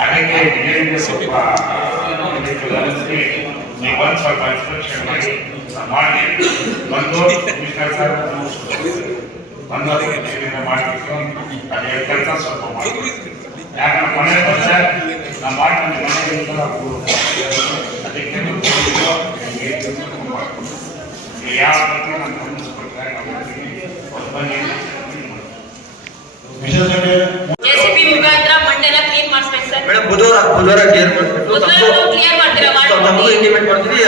ಅದಕ್ಕೆ ನೀರಿಗೆ ಸ್ವಲ್ಪ ನೀವು ಬಂದು ಸ್ವಲ್ಪ ಇನ್ಸ್ಪೆಕ್ಷನ್ ಮಾಡಿ ಮಾಡಿ ಬಂದು ಮಿಸ್ಟರ್ ಸರ್ ಮಾಡಬೇಕು ಅದೇ ಕೆಲಸ ಸ್ವಲ್ಪ ಮಾಡಿ ಯಾಕಂದ್ರೆ ಮನೆ ಬಂದ್ರೆ ನಾವು ಮಾಡ್ಕೊಂಡು ಮನೆಗಿಂತ ಅದು ಅದಕ್ಕೆ ದುಡ್ಡು ಕೊಡ್ಬೇಕು, ಹಂಗೆ ದುಡ್ಡು ಕೊಡ್ಬೇಕು. ನೀವು ಯಾವ ರೀತಿ ನಾನು ಗಮನಿಸ್ಕೊಟ್ರೆ ನಾವು ಮಾಡ್ತೀವಿ. ಒಂದು ಬನ್ನಿ. ಜೆಸಿಬಿ ಮುಖಾಂತರ ಮಣ್ಣೆಲ್ಲ ಕ್ಲೀನ್ ಮಾಡಿಸ್ಬೇಕು ಸರ್ ಮೇಡಮ್ ಬುಧವಾರ ಬುಧವಾರ ಕ್ಲಿಯರ್ ಮಾಡ್ಬಿಟ್ಟು ಬುಧವಾರ clear ಮಾಡ್ತೀರಾ? ಮಾಡಿ. ತಮ್ಮದು ಇಂಟಿಮೇಟ್ ಮಾಡ್ತೀವಿ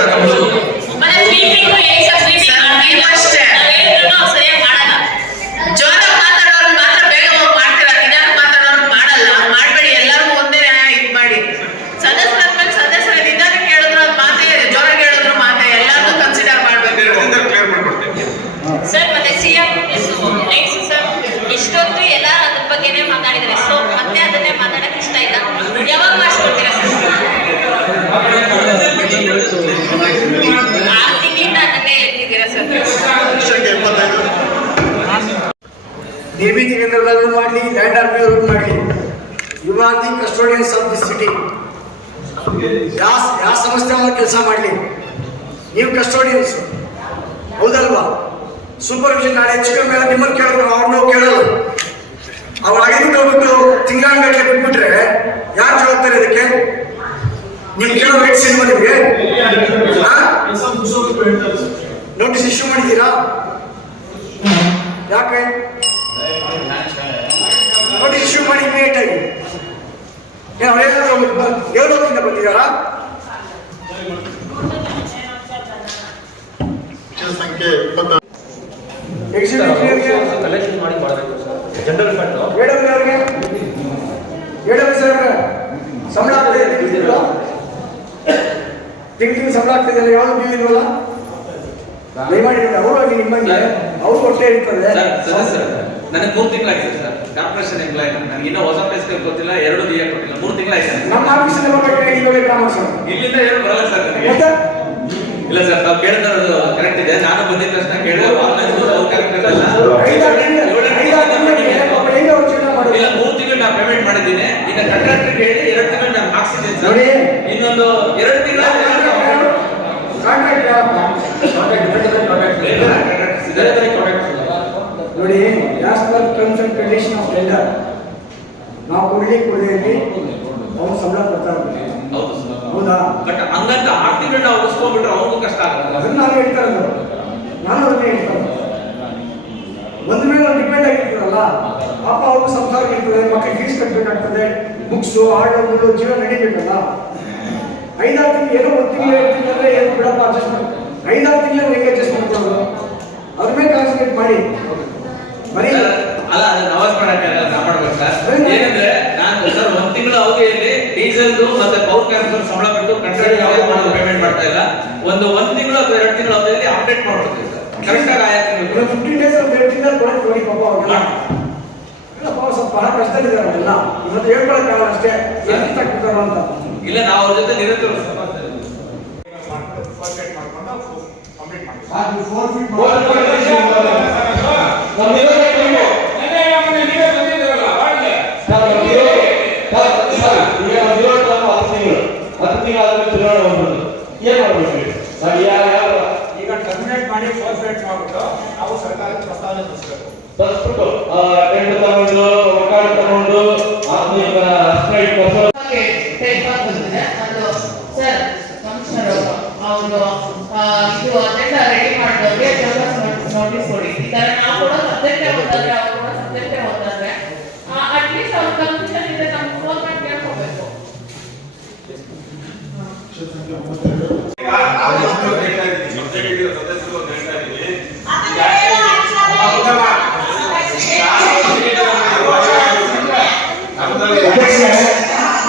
are the custodians of the city ಯಾವ ಯಾವ ಸಂಸ್ಥೆ ಅವರು ಕೆಲಸ ಮಾಡಲಿ? ನೀವು ಕಸ್ಟೋಡಿಯನ್ಸ್ ಹೌದಲ್ವಾ? ಸೂಪರ್ವಿಷನ್ ನಾಳೆ ಹೆಚ್ಚು ಕಮ್ಮಿ ನಿಮ್ಮನ್ನು ಕೇಳಿದ್ರು ಅವ್ರನ್ನೂ ಕೇಳಲ್ಲ ಅವ್ರು ಆಗಿದ್ದು ಹೋಗ್ಬಿಟ್ಟು ತಿಂಗಳಾಂಗಟ್ಲೆ ಬಿಟ್ಬಿಟ್ರೆ ಯಾರು ಜವಾಬ್ದಾರಿ ಅದಕ್ಕೆ? ನಿಮ್ ಕೇಳೋ ರೈಟ್ಸ್ ಏನು ನಿಮಗೆ? ನೋಟಿಸ್ ಇಶ್ಯೂ ಮಾಡಿದ್ದೀರಾ? ಯಾಕೆ ನೋಟಿಸ್ ಇಶ್ಯೂ ಮಾಡಿ ಇಮಿಡಿಯೇಟ್ ಆಗಿ ಏನು ಅವ್ರೇನಾದ್ರು ದೇವಲೋಕದಿಂದ ಬಂದಿದ್ದಾರಾ? ಸಂಖ್ಯೆ ಕಲೆಕ್ಷನ್ ಮಾಡಿ ಮಾಡಬೇಕು ಸರ್. ಜನರಲ್ ಫಂಡ್ ಎಡಬ್ಲ್ಯೂ ಅವರಿಗೆ? ಎಡಬ್ಲ್ಯೂ ಸರ್ ಸಂಬಳ ಆಗ್ತದೆ ತಿಂಗಳು ಸಂಬಳ ಆಗ್ತದೆ ಯಾವುದು ಡ್ಯೂ ಇಲ್ವಲ್ಲ? ದಯಮಾಡಿ ಅವರು ಹೋಗಿ ನಿಮ್ಮಂಗೆ. ಅವ್ರು ಹೊಟ್ಟೆ ಇರ್ತದೆ ಸರ್ ನನಗೆ ಮೂರು ತಿಂಗಳಾಗಿದೆ ಸರ್. ಕಾರ್ಪೊರೇಷನ್ ಎಂಪ್ಲಾಯ್ ನನಗೆ ಇನ್ನೂ ಹೊಸ ಪ್ಲೇಸ್ ಗೊತ್ತಿಲ್ಲ ಎರಡು ದಿಯ ಕೊಟ್ಟಿಲ್ಲ ಮೂರು ಆಯ್ತು ನಮ್ಮ ಇಲ್ಲಿಂದ ಏನು ಬರಲ್ಲ ಸರ್ ಇಲ್ಲ ಸರ್ ತಾವು ಕೇಳ್ತಾ ಇರೋದು ಕರೆಕ್ಟ್ ಇದೆ. ನಾನು ಬಂದಿದ್ದ ತಕ್ಷಣ ಕೇಳಿದೆ ಆನ್ಲೈನ್ ಕರೆಕ್ಟ್ ಅಲ್ಲ ತಿಂಗಳು ಇಲ್ಲ ಮೂರು ತಿಂಗಳು ನಾನು ಪೇಮೆಂಟ್ ಮಾಡಿದ್ದೀನಿ. ಈಗ ಹೇಳಿ ಎರಡು ತಿಂಗಳು ನಾನು ಹಾಕ್ಸಿದ್ದೀನಿ ಸರ್. ನೋಡಿ. ಇನ್ನೊಂದು ಎರಡು ತಿಂಗಳ ಕಾಂಟ್ರಾಕ್ಟ್ ನೋಡಿ. As per terms and condition of tender ನಾವು ಕೊಡಲಿ ಕೊಡಲಿ ಅವ್ರು ಸಂಬಳ ಕೊಡ್ತಾರೆ ಹೌದು ಬಟ್ ಹಂಗಂತ ಆರು ತಿಂಗಳು ನಾವು ಉಳಿಸ್ಕೊಂಡ್ಬಿಟ್ರೆ ಅವ್ರಿಗೂ ಕಷ್ಟ ಆಗುತ್ತೆ. ಅದನ್ನ ನಾನು ಹೇಳ್ತಾ ಇರೋದು ನಾನು ಅದನ್ನೇ ಹೇಳ್ತಾ ಇರೋದು ಒಂದ್ ಮೇಲೆ ಅವ್ರು ಡಿಪೆಂಡ್ ಆಗಿರ್ತಾರಲ್ಲ ಪಾಪ ಅವ್ರಿಗೂ ಸಂಸಾರ ಇರ್ತದೆ ಮಕ್ಕಳಿಗೆ ಫೀಸ್ ಕಟ್ಟಬೇಕಾಗ್ತದೆ ಬುಕ್ಸು ಆರ್ಡರ್ ಮುಳ್ಳು ಜೀವನ ನಡಿಬೇಕಲ್ಲ. ಐದಾರು ತಿಂಗಳು ಏನೋ ಒಂದು ತಿಂಗಳು ಎರಡು ತಿಂಗಳಲ್ಲೇ ಏನು ಬಿಡಪ್ಪ ಅಡ್ಜಸ್ಟ್ ಮಾಡಿ. ಐದಾರು ತಿಂಗಳು ಹೆಂಗೆ ಅಡ್ಜಸ್ಟ್ ಮಾಡ್ಕೊಳ್ಳೋದು ಅದ್ರ ಮೇಲೆ ಕಾನ್ಸಂಟ್ರೇಟ್ ಮಾಡಿ. ಅಲ್ಲ ಅದನ್ನ ನವಾಜ್ ಮಾಡಕ್ಕಾಗಲ್ಲ ನಾ ಮಾಡ್ಬೇಕು ಸರ್ ಏನಂದ್ರೆ ನಾನು ಸರ್ ಒಂದ್ ತಿಂಗಳು ಅವಧಿಯಲ್ಲಿ ಡೀಸೆಲ್ದು ಮತ್ತೆ ಪವರ್ ಕ್ಯಾನ್ಸರ್ ಸಂಬಳ ಬಿಟ್ಟು ಕಂಟ್ರೋಲ್ ಯಾವಾಗ ಮಾಡೋದು ಪೇಮೆಂಟ್ ಮಾಡ್ತಾ ಇಲ್ಲ. ಒಂದು ಒಂದ್ ತಿಂಗಳು ಅಥವಾ ಎರಡು ತಿಂಗಳ ಅವಧಿಯಲ್ಲಿ ಅಪ್ಡೇಟ್ ಮಾಡ್ಕೊಡ್ತೀವಿ ಸರ್. ಕರೆಕ್ಟ್ ಆಗಿ ಆಯ್ತು ಫಿಫ್ಟೀನ್ ಡೇಸ್ ಎರಡು ತಿಂಗಳ ಕೊಡಕ್ ನೋಡಿ ಪಾಪ ಅವ್ರಿಗೆಲ್ಲ ಇಲ್ಲ ಪಾಪ ಸ್ವಲ್ಪ ಬಹಳ ಕಷ್ಟದಲ್ಲಿದ್ದಾರೆ ಅವರೆಲ್ಲ ಇವತ್ತು ಹೇಳ್ಕೊಳಕ್ಕಾಗಲ್ಲ ಅಷ್ಟೇ. ಎಷ್ಟು ತಗ್ಗಿದ್ದಾರೋ ಅಂತ. ಇಲ್ಲ ನಾವು ಅವ್ರ ಜೊತೆ ನಿರಂತರ ಮಾಡ್ಕೊಂಡು Perfect ಮಾಡ್ಕೊಂಡು ಕಂಪ್ಲೀಟ್ ಮಾಡಿ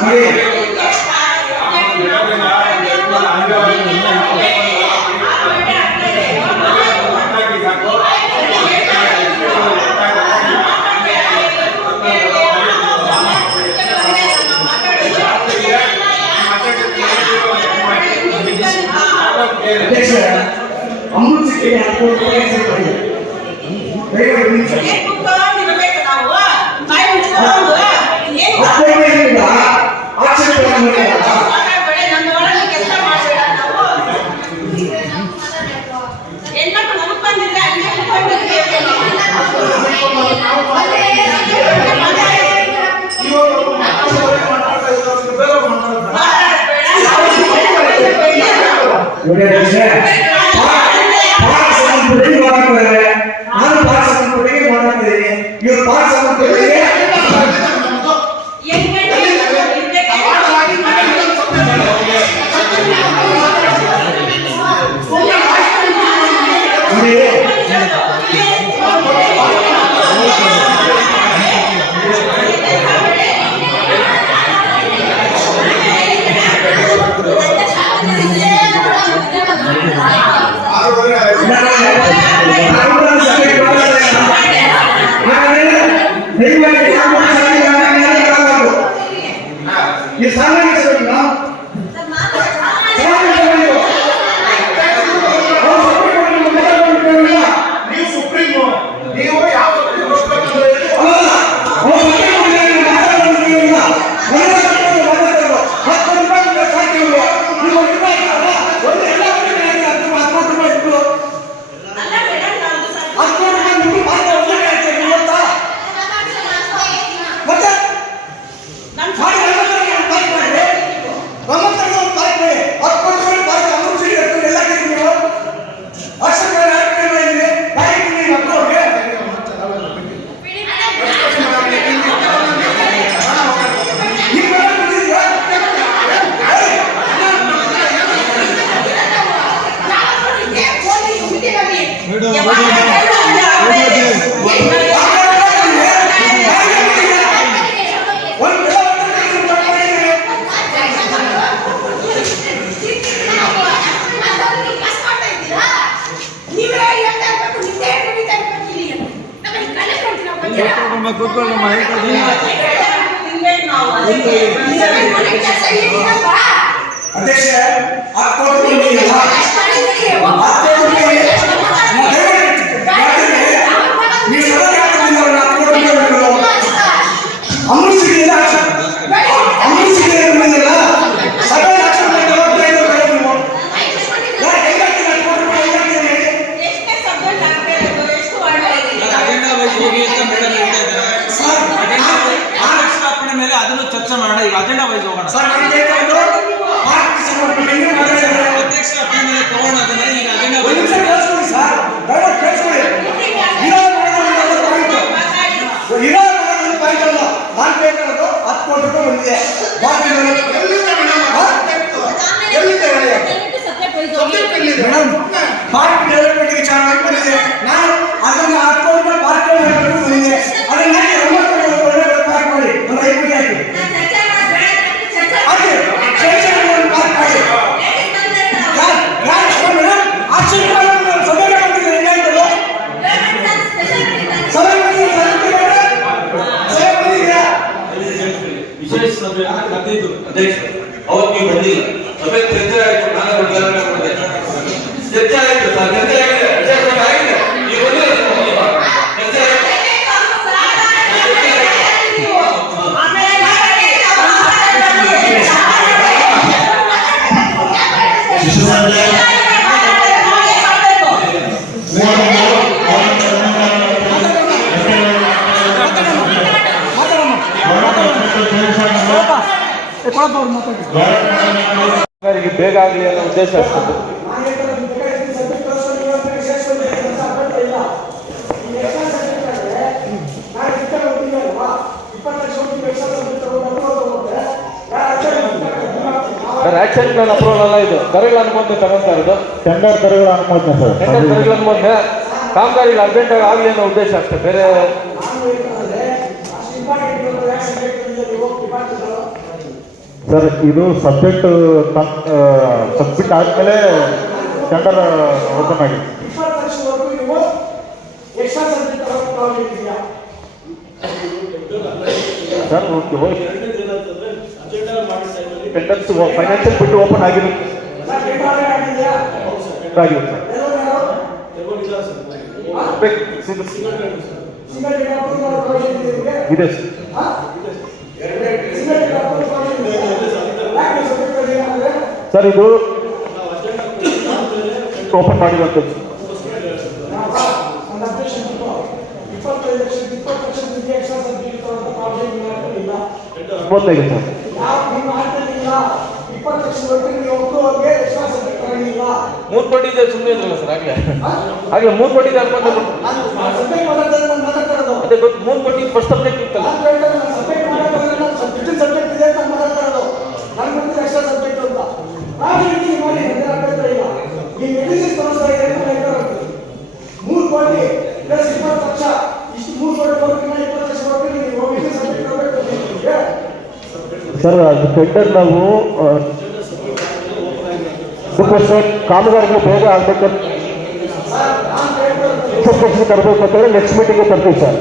también. Obrigado, a ಗುರುಗಳು ನಮ್ಮ ಅಧ್ಯಕ್ಷ ಅಮ್ಮ ಉದ್ದೇಶ ಬೇಗ ಆಗಲಿ ಅನ್ನೋ ಉದ್ದೇಶ ಅಷ್ಟೊಂದು ಅಪ್ರೂವಲ್ ಅಲ್ಲ ಇದು. ಇರೋದು. ಟೆಂಡರ್ ಅನುಮೋದನೆ ಟೆಂಡರ್ ಅನುಮೋದನೆ. ಕಾಮಗಾರಿಗಳು ಅರ್ಜೆಂಟ್ ಆಗಿ ಆಗಲಿ ಅನ್ನೋ ಉದ್ದೇಶ ಅಷ್ಟೇ. ಬೇರೆ ಸರ್ ಇದು ಸಬ್ಜೆಕ್ಟ್ ಸಬ್ಜೆಕ್ಟ್ ಆದಮೇಲೆ ಟೆಂಡರ್ ಓಪನ್ ಆಗಿದೆ. ಸರ್ ಓಕೆ ಹೋಗಿ ಟೆಂಡರ್ಸ್ ಫೈನಾನ್ಷಿಯಲ್ ಬಿಟ್ಟು ಓಪನ್ ಆಗಿದೆ. ಆಗಿದೆ ಸರ್. ಇದೆ ಸರ್. ಮಾಡ್ತಿರ್ಲಿಲ್ಲ ಇದು ಓಪನ್ ಮಾಡಿರುವಂಥದ್ದು ನೀವು ಸರ್. ಮೂರು ಕೋಟಿ ಇದೆ ಸುಮ್ಮನೆ ಇದ್ರಲ್ಲ ಸರ್ ಆಗ್ಲೇ. ಆಗ್ಲೇ ಮೂರು ಕೋಟಿ ಇದೆ ಅನ್ಕೊಂಡು ಅದೇ ಗೊತ್ತು ಮೂರು ಕೋಟಿ ಫಸ್ಟ್ ಸಬ್ಜೆಕ್ಟ್ ಇತ್ತಲ್ಲ ಟೆಂಡರ್ ನಾವು ಅದಕ್ಕೋಸ್ಕರ ಕಾಮಗಾರಿಗಳು ಬೇಗ ಆಗ್ಬೇಕಂತ ತರಬೇಕು ಅಂತಂದ್ರೆ ನೆಕ್ಸ್ಟ್ ಮೀಟಿಂಗ್ಗೆ ತರ್ತೀವಿ ಸರ್.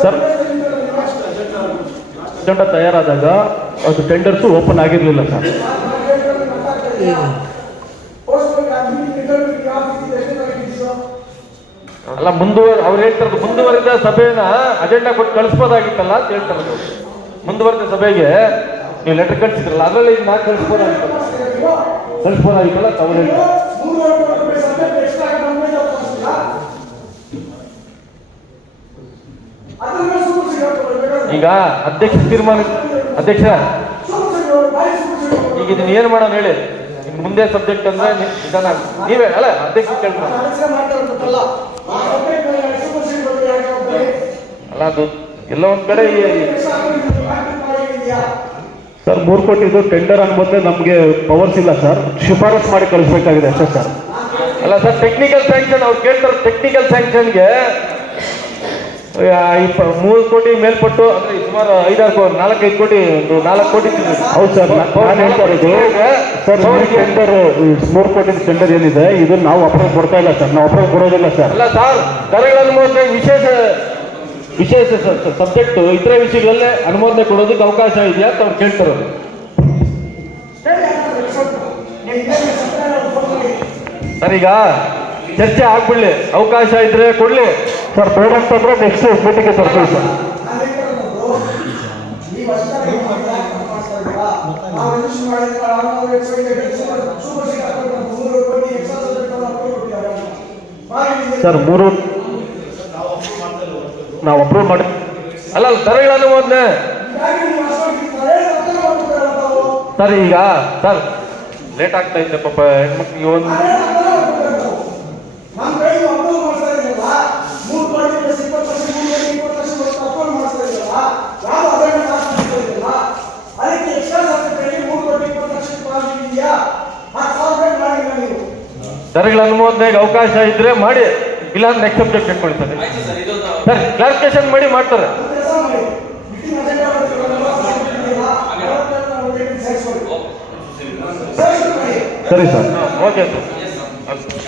ಸರ್ ಅಜೆಂಡ ತಯಾರಾದಾಗ ಅದು ಟೆಂಡರ್ಸು ಓಪನ್ ಆಗಿರಲಿಲ್ಲ ಸರ್. ಅಲ್ಲ, ಮುಂದುವರೆ, ಅವ್ರು ಹೇಳ್ತಾರೆ ಮುಂದುವರೆದ ಸಭೆನ ಅಜೆಂಡಾ ಕೊಟ್ಟು ಕಳಿಸ್ಬೋದಾಗಿತ್ತಲ್ಲ ಅಂತ ಹೇಳ್ತಾರೆ. ಮುಂದುವರೆದ ಸಭೆಗೆ ನೀವು ಲೆಟರ್ ಕಳಿಸಿದ್ರಲ್ಲ, ಅದರಲ್ಲಿ ಇದು ನಾನು ಕಳಿಸ್ಬೋದಾಗಿತ್ತಲ್ಲ. ಕಳಿಸ್ಬೋದಾಗಿತ್ತಲ್ಲ ಅವ್ರು ಹೇಳ್ತಾರೆ. ಈಗ ಅಧ್ಯಕ್ಷ ತೀರ್ಮಾನ, ಅಧ್ಯಕ್ಷ, ಈಗ ಇದನ್ನ ಏನು ಮಾಡೋಣ ಹೇಳಿ. ಮುಂದೆ ಸಬ್ಜೆಕ್ಟ್ ಅಂದ್ರೆ ನೀವೇ ಅಲ್ಲ ಅಧ್ಯಕ್ಷ ಕೇಳ್ತಾರೆ ಅಲ್ಲ ಅದು ಎಲ್ಲ ಒಂದ್ ಕಡೆ ಈ- ಸರ್ ಮೂರು ಕೋಟಿದು ಟೆಂಡರ್ ಅನ್ಬೋದ್ರೆ ನಮಗೆ ಪವರ್ಸ್ ಇಲ್ಲ ಸರ್ ಶಿಫಾರಸ್ ಮಾಡಿ ಕಳಿಸ್ಬೇಕಾಗಿದೆ ಅಷ್ಟೇ ಸರ್ ಅಲ್ಲ ಸರ್ ಟೆಕ್ನಿಕಲ್ ಸ್ಯಾಂಕ್ಷನ್ ಅವ್ರು ಕೇಳ್ತಾರೆ ಟೆಕ್ನಿಕಲ್ ಸ್ಯಾಂಕ್ಷನ್ಗೆ ಮೂರು ಕೋಟಿ ಮೇಲ್ಪಟ್ಟು ಅಂದ್ರೆ ಸುಮಾರು ಐದಾರು ಕೋಟಿ ನಾಲ್ಕೈದು ಕೋಟಿ ಒಂದು ನಾಲ್ಕು ಕೋಟಿ. ಹೌದು ಸರ್ ನಾನು ಹೇಳ್ತಾ ಇರೋದು ಸರ್ ಟೆಂಡರ್ ಮೂರು ಕೋಟಿ ಟೆಂಡರ್ ಏನಿದೆ ಇದು ನಾವು ಅಪ್ರೂವ್ ಕೊಡ್ತಾ ಇಲ್ಲ ಸರ್ ನಾವು ಅಪ್ರೂವ್ ಕೊಡೋದಿಲ್ಲ ಸರ್. ಅಲ್ಲ ಸರ್ ದರಗಳ ಅನುಮೋದನೆ ವಿಶೇಷ ವಿಶೇಷ ಸಬ್ಜೆಕ್ಟ್ ಇತರ ವಿಷಯಗಳಲ್ಲೇ ಅನುಮೋದನೆ ಕೊಡೋದಕ್ಕೆ ಅವಕಾಶ ಇದೆಯಾ ಅಂತ ಅವ್ರು ಕೇಳ್ತಾರೆ. ಸರ್ ಈಗ ಚರ್ಚೆ ಆಗ್ಬಿಡ್ಲಿ, ಅವಕಾಶ ಇದ್ರೆ ಕೊಡ್ಲಿ. ಸರ್ ಬೇಡ ಅಂತಂದ್ರೆ ನೆಕ್ಸ್ಟ್ ಮೀಟಿಂಗ್ಗೆ ತರ್ತೀವಿ ಸರ್. ಸರ್, ಮೂರು ನಾವು ಅಪ್ರೂವ್ ಮಾಡಿ ಅಲ್ಲ ಅಲ್ಲ ತರಗಳನ್ನು ಅನುಮೋದನೆ. ಸರ್, ಈಗ, ಸರ್ ಲೇಟ್ ಆಗ್ತಾ ಇದೆ ಪಾಪ, ಹೆಣ್ಮಕ್ಳಿಗೆ ಒಂದು ನಮ್ಮ ಕೈ ಅಪ್ರೂವ್ ಮಾಡ್ತಾ ಇದ್ದೀವಲ್ಲ ಮೂರು ಕೋಟಿ ಪ್ಲಸ್ ಇಪ್ಪತ್ತು ಲಕ್ಷ ಮೂರು ಕೋಟಿ ಇಪ್ಪತ್ತು ಲಕ್ಷ ಬರುತ್ತೆ ಅಪ್ರೂವ್ ಮಾಡ್ತಾ ಇದ್ದೀವಲ್ಲ ನಾವು ಅದನ್ನು ಕಾಸು ಮಾಡ್ತಾ ಇದ್ದೀವಲ್ಲ ಅದಕ್ಕೆ ಎಕ್ಸ್ಟ್ರಾ ಸರ್ಟಿಫಿಕೇಟ್ ಮೂರು ಕೋಟಿ ಇಪ್ಪತ್ತು ಲಕ್ಷ ಪ್ರಾಬ್ಲಮ್ ಇದೆಯಾ ಆ ಸಾವಿರ ಮಾಡಿಲ್ಲ ನೀವು ದರಗಳ ಅನುಮೋದನೆಗೆ ಅವಕಾಶ ಇದ್ರೆ ಮಾಡಿ ಇಲ್ಲ ನೆಕ್ಸ್ಟ್ ಸಬ್ಜೆಕ್ಟ್ ಇಟ್ಕೊಳ್ಳಿ ಸರ್ ಸರ್ ಕ್ಲಾರಿಫಿಕೇಶನ್ ಮಾಡಿ ಮಾಡ್ತಾರೆ. ಸರಿ ಸರ್. Okay sir.